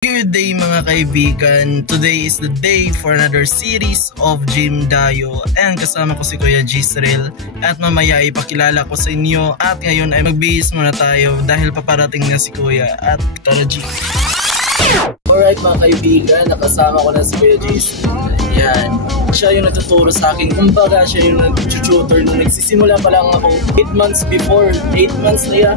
Good day mga kaibigan. Today is the day for another series of Gym Dayo and kasama ko si Kuya Gisrael at mamaya ipakilala ko sa inyo at ngayon ay magbihis muna tayo dahil paparating na si Kuya at tara G. Alright mga kaibigan, nakasama ko na si Kuya Gisrael. Yan. Siya yung natuturo sa akin. Kumbaga siya yung nag-tutor nung nagsisimula pa lang ako 8 months before. 8 months na yan.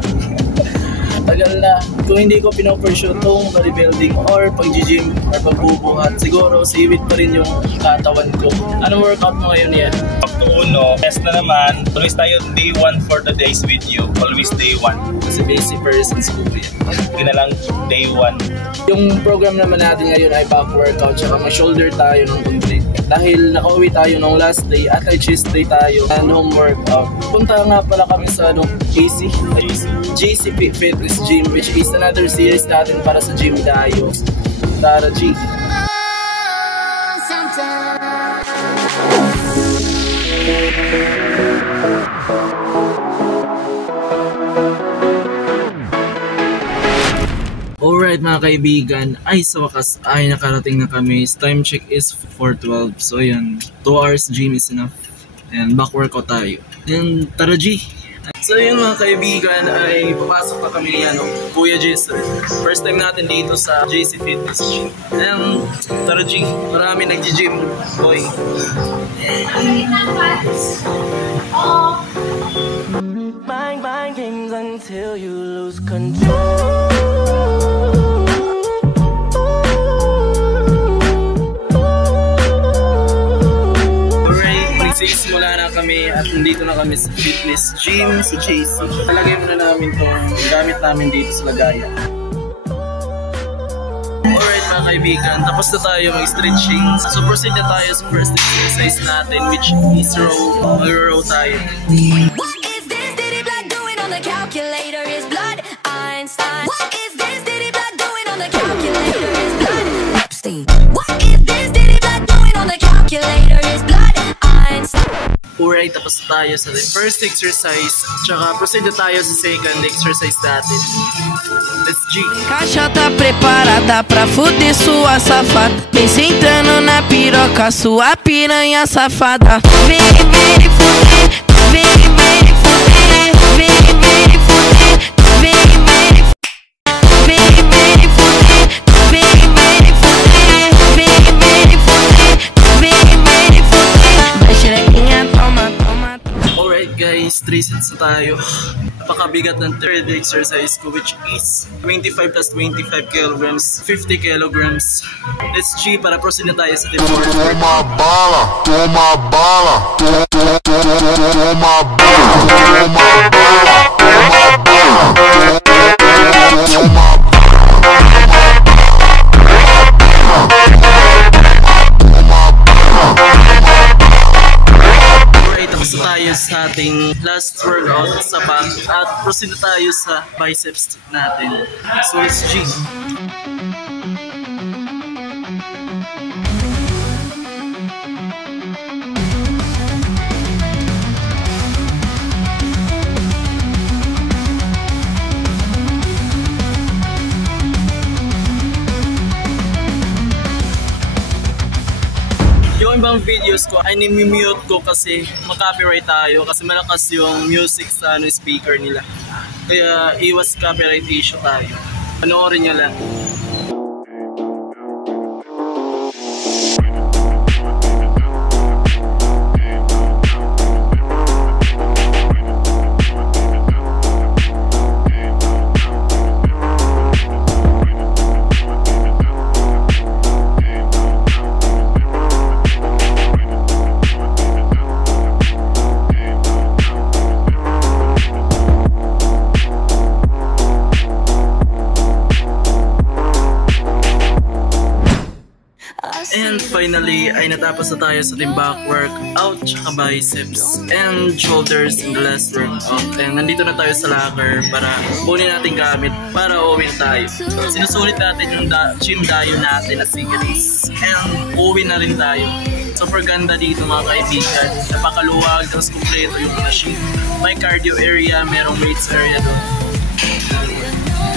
Tagal na. Kung hindi ko pinopursue itong bodybuilding or pag-gym or pagbubuhat, siguro sibit pa rin yung katawan ko. Anong workout mo ngayon yan? Up to uno, test na naman. Always tayo day 1 for today's video. Always day 1. Kasi basic person siguro yan. Hindi na lang day 1. Yung program naman natin ngayon ay back workout, tsaka mag-shoulder tayo ng complete. Dahil nakauwi tayo nung last day at ay chest day tayo and home workout. Punta nga pala kami sa JC Fitness Gym, which is another series natin para sa Gym Dayo. Tara G! Alright mga kaibigan, ay sa wakas ay nakarating na kami. Time check is 4:12. So ayan, 2 hours gym is enough. And back workout tayo. And tara G! So yun mga kaibigan ay papasok pa kami Kuya Gisrael. First time natin dito sa JC Fitness Gym. And tara G, marami nag-gym. Boy. Bang bang games until you lose control. Simula na kami at nandito na kami sa fitness gym sa JC. Talagay muna namin itong gamit namin dito sa lagayan. Alright mga kaibigan, tapos na tayo mag-stretching. So proceed na tayo sa first exercise natin, which is row. Mag-row tayo. What is this Diddy Black doing on the calculator? Is blood Einstein? What is this Diddy Black doing on the calculator? Is blood Epstein? What is this Diddy Black doing on the calculator? Is blood Einstein? Alright, tapos na tayo sa first exercise. Tsaka proceed na tayo sa second exercise natin. Let's G. Caixa tá preparada pra fuder sua safada. Vem sentando na piroca, sua piranha safada. Vem, vem fuder, vem, vem fuder, vem, vem fuder, vem, vem fuder, vem, vem fuder, vem, vem fuder, vem, vem fuder, vem, vem fuder. Vai xerequinha, toma, toma. Alright guys, 3 sets na tayo. Napakabigat ng third exercise ko, which is 25 plus 25 kilograms, 50 kilograms. Let's G para proceed na tayo sa team 4. Toma bala, toma bala, toma bala, toma bala, toma bala. Tayo sa ating last workout sa back at proceed na tayo sa biceps natin. So let's G. Yung ibang videos ko ay nimi-mute ko kasi mag-copyright tayo kasi malakas yung music sa speaker nila. Kaya iwas copyright issue tayo. Panoorin nyo lang. And finally, ay natapos na tayo sa team back workout, tsaka biceps, and shoulders in the last workout. And nandito na tayo sa locker para kunin natin gamit para uwi tayo. Sinusulit natin yung Gym Dayo natin na series. And uwi na rin tayo. Super ganda dito mga kaibigan. Napakaluwag, tapos kompleto yung machine. May cardio area, merong weights area doon.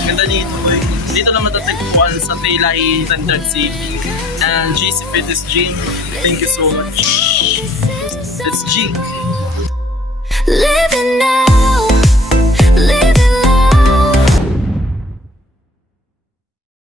Ganda dito eh. dito na matatagpuan sa Taytay, Tandag City. And GC Fitness Gym, thank you so much. It's G. Living now, living